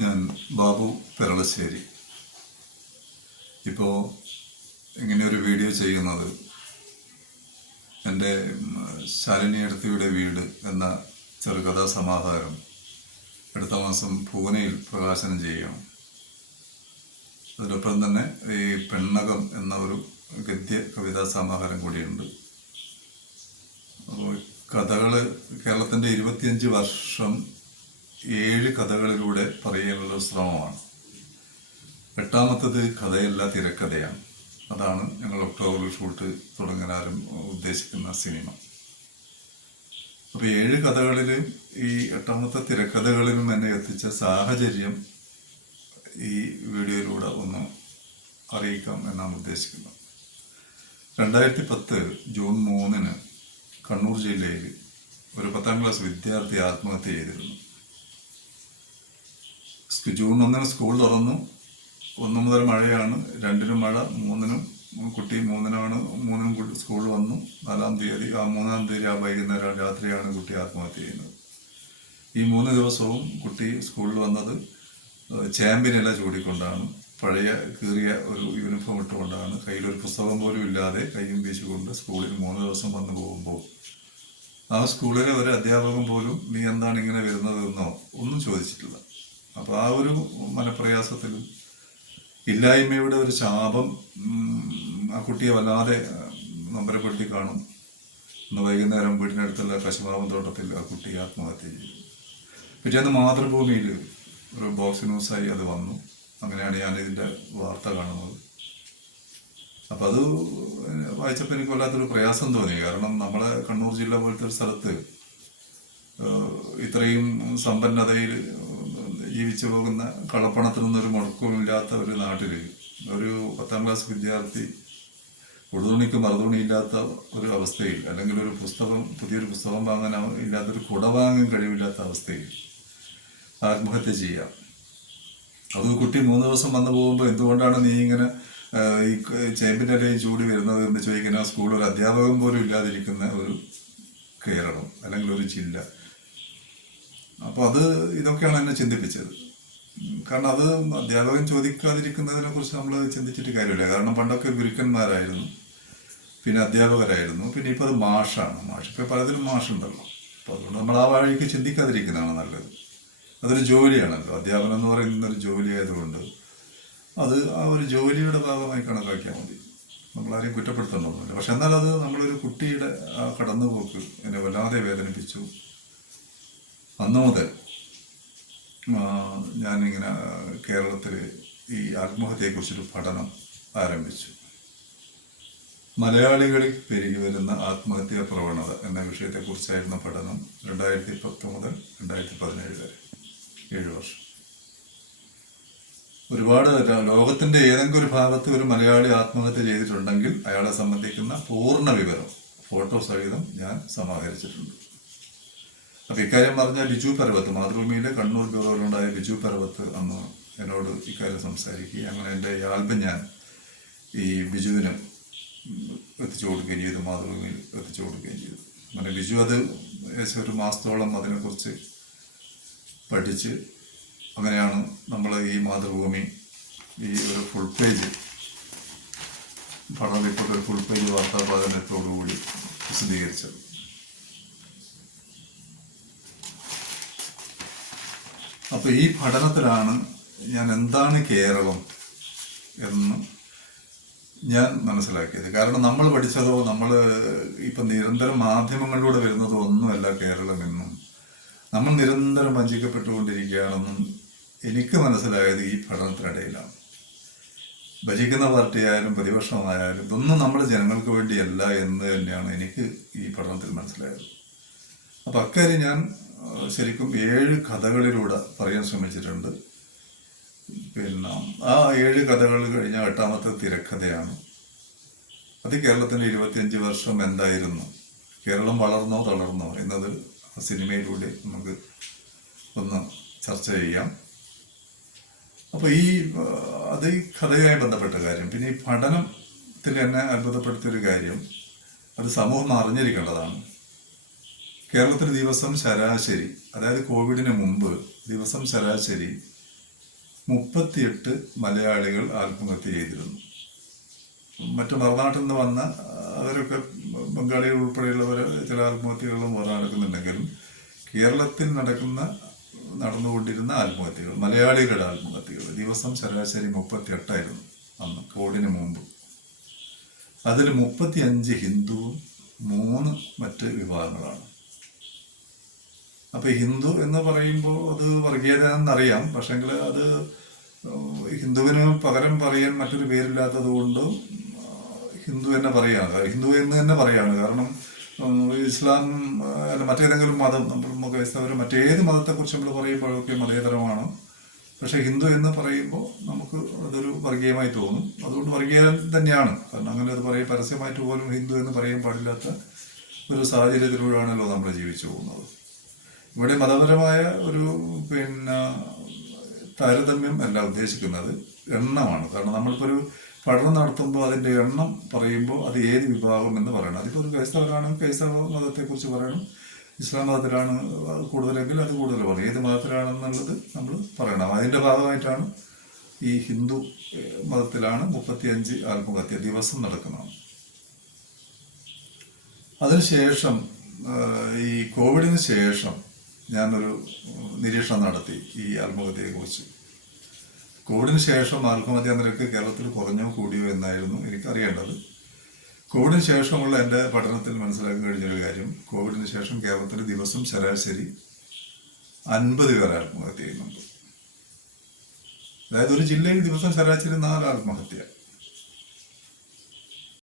ഞാൻ ബാബു പെരളശ്ശേരി. ഇപ്പോൾ ഇങ്ങനെയൊരു വീഡിയോ ചെയ്യുന്നത് എൻ്റെ ശാലിനി അടുത്തിയുടെ വീട് എന്ന ചെറുകഥാ സമാഹാരം അടുത്ത മാസം പൂനെയിൽ പ്രകാശനം ചെയ്യുകയാണ്. അതിനൊപ്പം തന്നെ ഈ പെണ്ണകം എന്ന ഒരു ഗദ്യ കവിതാ സമാഹാരം കൂടിയുണ്ട്. അപ്പോൾ കഥകൾ കേരളത്തിൻ്റെ 25 വർഷം 7 കഥകളിലൂടെ പറയാനുള്ള ശ്രമമാണ്. 8ാമത്തത് കഥയല്ല തിരക്കഥയാണ്. അതാണ് ഞങ്ങൾ ഒക്ടോബറിൽ ഷൂട്ട് തുടങ്ങാനും ഉദ്ദേശിക്കുന്ന സിനിമ. അപ്പോൾ 7 കഥകളിലും ഈ 8ാമത്തെ തിരക്കഥകളിലും എന്നെ എത്തിച്ച സാഹചര്യം ഈ വീഡിയോയിലൂടെ ഒന്ന് അറിയിക്കാം എന്നാണ് ഉദ്ദേശിക്കുന്നത്. 2010 ജൂൺ 3 കണ്ണൂർ ജില്ലയിൽ ഒരു 10ാം ക്ലാസ് വിദ്യാർത്ഥി ആത്മഹത്യ ചെയ്തിരുന്നു. ജൂൺ 1 സ്കൂൾ തുറന്നു. 1 മുതൽ മഴയാണ്, 2 മഴ, 3 കുട്ടി 3 സ്കൂൾ വന്നു. 4-ാം തീയതി 3-ാം തീയതി വൈകുന്നേരം രാത്രിയാണ് കുട്ടി ആത്മഹത്യ ചെയ്യുന്നത്. ഈ 3 ദിവസവും കുട്ടി സ്കൂളിൽ വന്നത് ചാമ്പ്യനില ചൂടിക്കൊണ്ടാണ്, പഴയ കീറിയ ഒരു യൂണിഫോം ഇട്ടുകൊണ്ടാണ്, കയ്യിലൊരു പുസ്തകം പോലും ഇല്ലാതെ കയ്യും വീശിക്കൊണ്ട് സ്കൂളിൽ 3 ദിവസം വന്നു പോകുമ്പോൾ ആ സ്കൂളിലെ ഒരു അധ്യാപകൻ പോലും നീ എന്താണ് ഇങ്ങനെ വരുന്നതെന്നോ ഒന്നും ചോദിച്ചിട്ടില്ല. അപ്പോൾ ആ ഒരു മനപ്രയാസത്തിലും ഇല്ലായ്മയുടെ ഒരു ശാപം ആ കുട്ടിയെ വല്ലാതെ നൊമ്പരപ്പെടുത്തി കാണും. ഇന്ന് വൈകുന്നേരം വീടിനടുത്തുള്ള കശുമാവൻ തോട്ടത്തിൽ ആ കുട്ടി ആത്മഹത്യ ചെയ്തു. പിറ്റേന്ന് മാതൃഭൂമിയിൽ ഒരു ബോക്സ് ന്യൂസായി അത് വന്നു. അങ്ങനെയാണ് ഞാനിതിൻ്റെ വാർത്ത കാണുന്നത്. അപ്പം അത് വായിച്ചപ്പോൾ എനിക്ക് വല്ലാത്തൊരു പ്രയാസം തോന്നി. കാരണം നമ്മളെ കണ്ണൂർ ജില്ല പോലത്തെ ഒരു സ്ഥലത്ത് ഇത്രയും സമ്പന്നതയിൽ ജീവിച്ചു പോകുന്ന, കള്ളപ്പണത്തിനൊന്നൊരു മുടക്കവുമില്ലാത്ത ഒരു നാട്ടിൽ ഒരു 10ാം ക്ലാസ് വിദ്യാർത്ഥി ഉടുതുണിക്ക് മറുതുണിയില്ലാത്ത ഒരു അവസ്ഥയിൽ, അല്ലെങ്കിൽ ഒരു പുതിയൊരു പുസ്തകം വാങ്ങാൻ ഇല്ലാത്തൊരു കുട വാങ്ങാൻ കഴിവില്ലാത്ത അവസ്ഥയിൽ ആത്മഹത്യ ചെയ്യാം. അത് കുട്ടി 3 ദിവസം വന്നു പോകുമ്പോൾ എന്തുകൊണ്ടാണ് നീ ഇങ്ങനെ ഈ ചേമ്പിൻ്റെ ഇലയും ചൂടി വരുന്നത് എന്ന് ചോദിക്കുന്ന സ്കൂളിൽ ഒരു അധ്യാപകൻ പോലും ഇല്ലാതിരിക്കുന്ന ഒരു കേരളം, അല്ലെങ്കിൽ ഒരു ജില്ല. അപ്പോൾ ഇതൊക്കെയാണ് എന്നെ ചിന്തിപ്പിച്ചത്. കാരണം അത് അധ്യാപകൻ ചോദിക്കാതിരിക്കുന്നതിനെ കുറിച്ച് നമ്മൾ ചിന്തിച്ചിട്ട് കാര്യമില്ല. കാരണം പണ്ടൊക്കെ ഗുരുക്കന്മാരായിരുന്നു, പിന്നെ അധ്യാപകരായിരുന്നു, പിന്നെ ഇപ്പോൾ അത് മാഷാണ്. ഇപ്പോൾ പലതിലും മാഷുണ്ടല്ലോ. അപ്പോൾ അതുകൊണ്ട് നമ്മൾ ആ വഴിക്ക് ചിന്തിക്കാതിരിക്കുന്നതാണ് നല്ലത്. അതൊരു ജോലിയാണല്ലോ. അധ്യാപനം എന്ന് പറയുന്നൊരു ജോലി ആയതുകൊണ്ട് അത് ആ ഒരു ജോലിയുടെ ഭാഗമായി കണക്കാക്കിയാൽ മതി. നമ്മളാരെയും കുറ്റപ്പെടുത്തേണ്ടതൊന്നുമില്ല. പക്ഷെ എന്നാൽ അത് നമ്മളൊരു കുട്ടിയുടെ ആ കടന്നുപോക്ക് എന്നെ വല്ലാതെ വേദനിപ്പിച്ചു. അന്നു മുതൽ ഞാനിങ്ങനെ കേരളത്തിൽ ഈ ആത്മഹത്യയെക്കുറിച്ചൊരു പഠനം ആരംഭിച്ചു. മലയാളികളിൽ പെരുകി വരുന്ന ആത്മഹത്യാ പ്രവണത എന്ന വിഷയത്തെക്കുറിച്ചായിരുന്ന പഠനം 2010 മുതൽ 2017 വരെ 7 വർഷം. ഒരുപാട് ലോകത്തിൻ്റെ ഏതെങ്കിലും ഒരു ഭാഗത്ത് ഒരു മലയാളി ആത്മഹത്യ ചെയ്തിട്ടുണ്ടെങ്കിൽ അയാളെ സംബന്ധിക്കുന്ന പൂർണ്ണ വിവരം ഫോട്ടോ സഹിതം ഞാൻ സമാഹരിച്ചിട്ടുണ്ട്. അപ്പോൾ ഇക്കാര്യം പറഞ്ഞ ബിജു പർവത്ത്, മാതൃഭൂമിയിലെ കണ്ണൂർ ബ്യൂറോയിലുണ്ടായ ബിജു പർവത്ത് അന്ന് എന്നോട് ഇക്കാര്യം സംസാരിക്കുകയും അങ്ങനെ എൻ്റെ ഈ ആൽബം ഞാൻ ഈ ബിജുവിന് എത്തിച്ചു കൊടുക്കുകയും ചെയ്തു, മാതൃഭൂമിയിൽ എത്തിച്ചു കൊടുക്കുകയും ചെയ്തു. അങ്ങനെ ബിജു അത് ഏകദേശം ഒരു മാസത്തോളം അതിനെക്കുറിച്ച് പഠിച്ച്, അങ്ങനെയാണ് നമ്മൾ ഈ മാതൃഭൂമി ഈ ഒരു ഫുൾ പേജ് പഠന റിപ്പോർട്ട്, ഒരു ഫുൾ പേജ് വാർത്താപാദനത്തോടുകൂടി പ്രസിദ്ധീകരിച്ചത്. അപ്പോൾ ഈ പഠനത്തിലാണ് ഞാൻ എന്താണ് കേരളം എന്ന് ഞാൻ മനസ്സിലാക്കിയത്. കാരണം നമ്മൾ പഠിച്ചതോ നമ്മൾ ഇപ്പം നിരന്തരം മാധ്യമങ്ങളിലൂടെ വരുന്നതോ ഒന്നുമല്ല കേരളം എന്നും നമ്മൾ നിരന്തരം വഞ്ചിക്കപ്പെട്ടുകൊണ്ടിരിക്കുകയാണെന്നും എനിക്ക് മനസ്സിലായത് ഈ പഠനത്തിനിടയിലാണ്. ഭരിക്കുന്ന പാർട്ടിയായാലും പ്രതിപക്ഷമായാലും ഇതൊന്നും നമ്മൾ ജനങ്ങൾക്ക് വേണ്ടിയല്ല എന്ന് തന്നെയാണ് എനിക്ക് ഈ പഠനത്തിൽ മനസ്സിലായത്. അപ്പം അക്കാര്യം ഞാൻ ശരിക്കും 7 കഥകളിലൂടെ പറയാൻ ശ്രമിച്ചിട്ടുണ്ട്. പിന്നെ ആ 7 കഥകൾ കഴിഞ്ഞ 8ാമത്തെ തിരക്കഥയാണ്. അത് കേരളത്തിൻ്റെ 25 വർഷം എന്തായിരുന്നു, കേരളം വളർന്നോ തളർന്നോ എന്നത് സിനിമയിലൂടെ നമുക്ക് ഒന്ന് ചർച്ച ചെയ്യാം. അപ്പോൾ ഈ കഥയുമായി ബന്ധപ്പെട്ട കാര്യം, പിന്നെ ഈ പഠനത്തിൽ എന്നെ അത്ഭുതപ്പെടുത്തിയൊരു കാര്യം, അത് സമൂഹം അറിഞ്ഞിരിക്കേണ്ടതാണ്. കേരളത്തിൽ ദിവസം ശരാശരി, അതായത് കോവിഡിന് മുമ്പ് ദിവസം ശരാശരി 38 മലയാളികൾ ആത്മഹത്യ ചെയ്തിരുന്നു. മറ്റു മറുനാട്ടിൽ നിന്ന് വന്ന അവരൊക്കെ ബംഗാളികൾ ഉൾപ്പെടെയുള്ളവർ ചില ആത്മഹത്യകളും വേറെ നടക്കുന്നുണ്ടെങ്കിലും കേരളത്തിൽ നടന്നുകൊണ്ടിരുന്ന ആത്മഹത്യകൾ, മലയാളികളുടെ ആത്മഹത്യകൾ ദിവസം ശരാശരി 38ആയിരുന്നു അന്ന് കോവിഡിന് മുമ്പ്. അതിൽ 35 ഹിന്ദുവും 3 മറ്റ് വിഭാഗങ്ങളാണ്. അപ്പോൾ ഹിന്ദു എന്ന് പറയുമ്പോൾ അത് വർഗീയത എന്നറിയാം, പക്ഷെങ്കിൽ അത് ഹിന്ദുവിന് പകരം പറയാൻ മറ്റൊരു പേരില്ലാത്തത് കൊണ്ട് ഹിന്ദു തന്നെ പറയുകയാണ്, ഹിന്ദു എന്ന് തന്നെ പറയുകയാണ്. കാരണം ഇസ്ലാം അല്ല മറ്റേതെങ്കിലും മതം, നമ്മൾ ക്രൈസ്തവർ മറ്റേത് മതത്തെക്കുറിച്ച് നമ്മൾ പറയുമ്പോഴൊക്കെ മതേതരമാണ്. പക്ഷെ ഹിന്ദു എന്ന് പറയുമ്പോൾ നമുക്ക് അതൊരു വർഗീയമായി തോന്നും. അതുകൊണ്ട് വർഗീയം തന്നെയാണ്. കാരണം അങ്ങനെ അത് പറയും, പരസ്യമായിട്ട് പോലും ഹിന്ദു എന്ന് പറയാൻ പാടില്ലാത്ത ഒരു സാഹചര്യത്തിലൂടെയാണല്ലോ നമ്മൾ ജീവിച്ചു പോകുന്നത്. ഇവിടെ മതപരമായ ഒരു താരതമ്യം അല്ല ഉദ്ദേശിക്കുന്നത്, എണ്ണമാണ്. കാരണം നമ്മളിപ്പോൾ ഒരു പഠനം നടത്തുമ്പോൾ അതിൻ്റെ എണ്ണം പറയുമ്പോൾ അത് ഏത് വിഭാഗം എന്ന് പറയണം. അതിപ്പോൾ ഒരു ക്രൈസ്തവരാണെങ്കിൽ ക്രൈസ്തവ മതത്തെക്കുറിച്ച് പറയണം, ഇസ്ലാം മതത്തിലാണ് കൂടുതലെങ്കിൽ അത് കൂടുതൽ പറയും, ഏത് മതത്തിലാണെന്നുള്ളത് നമ്മൾ പറയണം. അതിൻ്റെ ഭാഗമായിട്ടാണ് ഈ ഹിന്ദു മതത്തിലാണ് 35 ആത്മഹത്യ ദിവസം നടക്കുന്നത്. അതിനുശേഷം ഈ കോവിഡിന് ശേഷം ഞാനൊരു നിരീക്ഷണം നടത്തി ഈ ആത്മഹത്യയെക്കുറിച്ച്. കോവിഡിന് ശേഷം ആത്മഹത്യാ നിരക്ക് കേരളത്തിൽ കുറഞ്ഞോ കൂടിയോ എന്നായിരുന്നു എനിക്കറിയേണ്ടത്. കോവിഡിന് ശേഷമുള്ള എൻ്റെ പഠനത്തിൽ മനസ്സിലാക്കി കഴിഞ്ഞൊരു കാര്യം, കോവിഡിന് ശേഷം കേരളത്തിൽ ദിവസം ശരാശരി 50 പേർ ആത്മഹത്യ ചെയ്യുന്നുണ്ട്. അതായത് ഒരു ജില്ലയിൽ ദിവസം ശരാശരി 4 ആത്മഹത്യ.